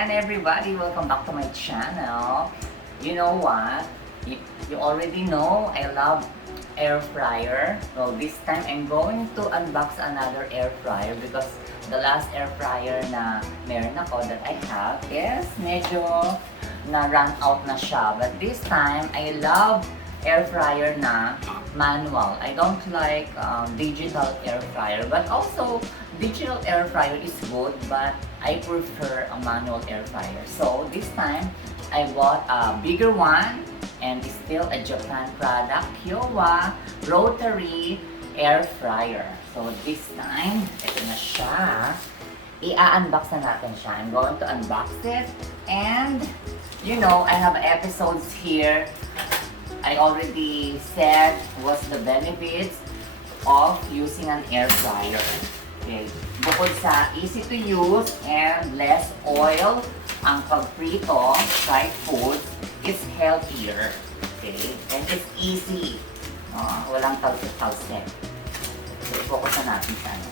again, everybody. Welcome back to my channel. You know what? You already know I love air fryer. So this time I'm going to unbox another air fryer because the last air fryer na meron ako that I have is medyo na run out na siya. But this time I love air fryer na manual. I don't like digital air fryer, but also digital air fryer is good, but I prefer a manual air fryer. So this time I bought a bigger one and it's still a Japan product, Kyowa Rotary Air Fryer. So this time, ito na siya. I-unbox na natin siya. I'm going to unbox it and you know, I have episodes here. I already said what's the benefits of using an air fryer. Okay. Bukod sa easy to use and less oil, ang pagprito, fried food, is healthier. Okay? And it's easy. Walang talsik-talsik. So, i-focus na natin sa ano.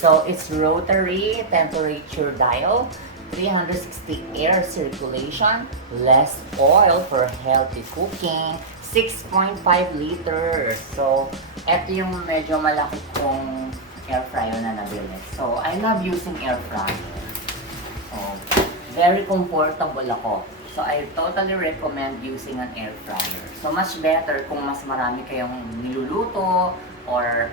So it's rotary temperature dial, 360 air circulation, less oil for healthy cooking, 6.5 liters. So eto yung medyo malaki kong air fryer na nabili. So I love using air fryer. So very comfortable ako. So I totally recommend using an air fryer. So much better kung mas marami kayong niluluto or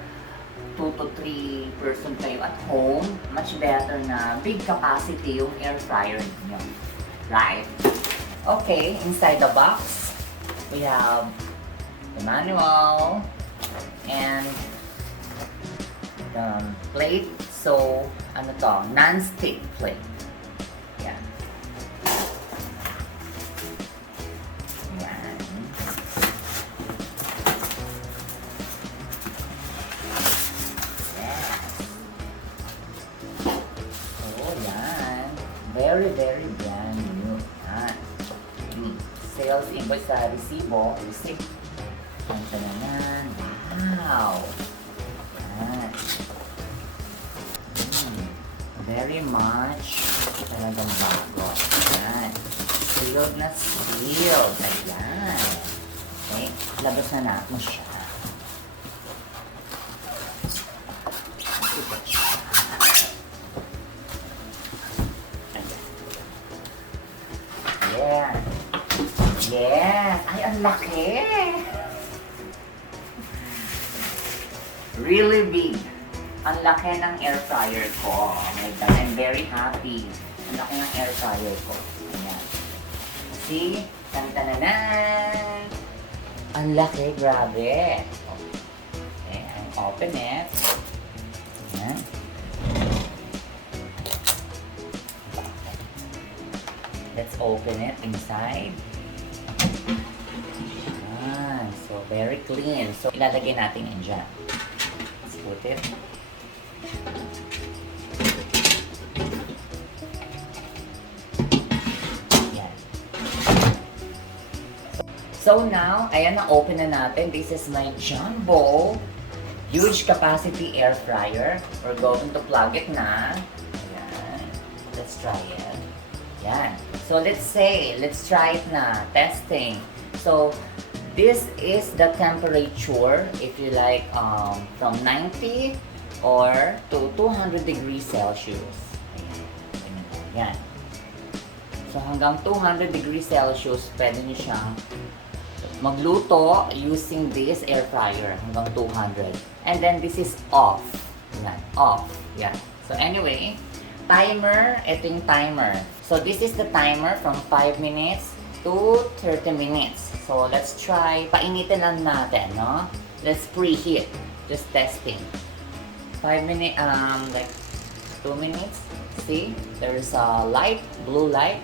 2 to 3 person kayo at home, much better na big capacity yung air fryer niyo. Right? Okay, inside the box, we have the manual and the plate. So, ano to? Non-stick plate. Yan. Yan. Very, very brand new. Sales invoice sa resibo. Receipt. Tantananan. Wow! Yan. Very much talagang bago. Yan. Sealed na sealed. Ayan. Okay. Labas na natin siya. Yeah. Yes. Ay, ang laki. Really big. Ang laki ng air fryer ko. Oh my God, I'm very happy. Ang laki ng air fryer ko. Ayan. See? Tantananan. Ang laki, grabe. Okay, I'll open it. Ayan. Let's open it inside. So very clean. So ilalagay natin yan dyan. Let's put it. Yan. So now, ayan, na-open na natin. This is my jumbo, huge capacity air fryer. We're going to plug it na. Ayan. Let's try it. Yan. So let's try it na. Testing. So this is the temperature, if you like, from 90 or to 200 degrees Celsius. Ayan. So hanggang 200 degrees Celsius, pwede nyo siyang magluto using this air fryer hanggang 200. And then this is off. Yan. Off. Yan. So anyway, timer, ito yung timer. So this is the timer from 5 minutes to 30 minutes. So let's try, painitin lang natin, no? Let's preheat, just testing. 5 minutes, like 2 minutes. See, there's a light, blue light.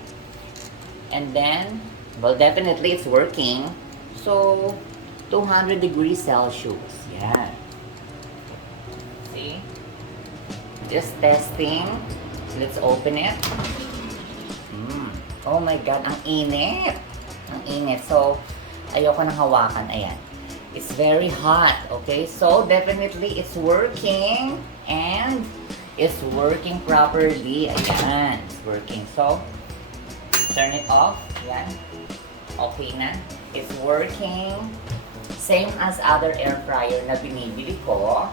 And then, well, definitely it's working. So, 200 degrees Celsius. Yeah. See? Just testing. Let's open it. Oh my God, ang init. Ang init. So, ayoko nang hawakan. Ayan. It's very hot. Okay? So, definitely, it's working. And, it's working properly. Ayan. It's working. So, turn it off. Ayan. Okay na. It's working. Same as other air fryer na binibili ko.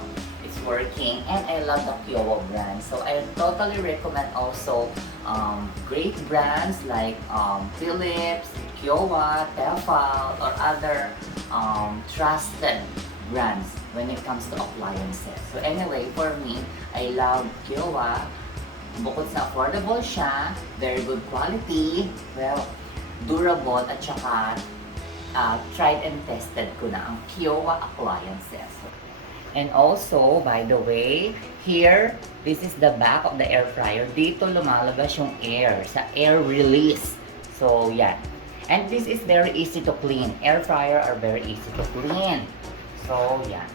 It's working. And I love the Kyowa brand. So, I totally recommend also great brands like Philips, Kyowa, Tefal, or other trusted brands when it comes to appliances. So anyway, for me, I love Kyowa. Bukod sa affordable siya, very good quality, well, durable, at saka tried and tested ko na ang Kyowa appliances. And also, by the way, here, this is the back of the air fryer. Dito lumalabas yung air, sa air release. So, yan. And this is very easy to clean. Air fryer are very easy to clean. So, yan.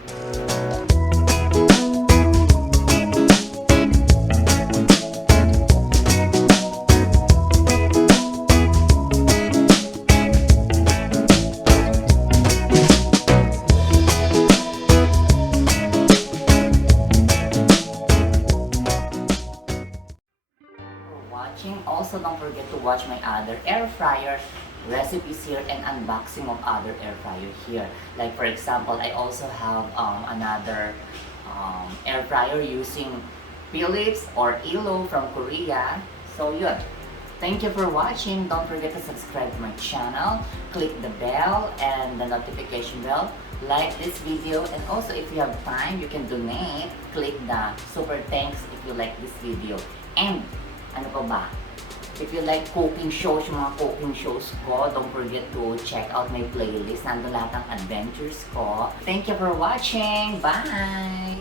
Also, don't forget to watch my other air fryer recipes here and unboxing of other air fryer here. Like for example, I also have another air fryer using Philips or Elo from Korea. So yun. Thank you for watching. Don't forget to subscribe to my channel. Click the bell and the notification bell. Like this video, and also if you have time, you can donate. Click the super thanks if you like this video. And ano pa ba? If you like cooking shows, yung mga cooking shows ko, don't forget to check out my playlist. Nandun lahat ng adventures ko. Thank you for watching. Bye!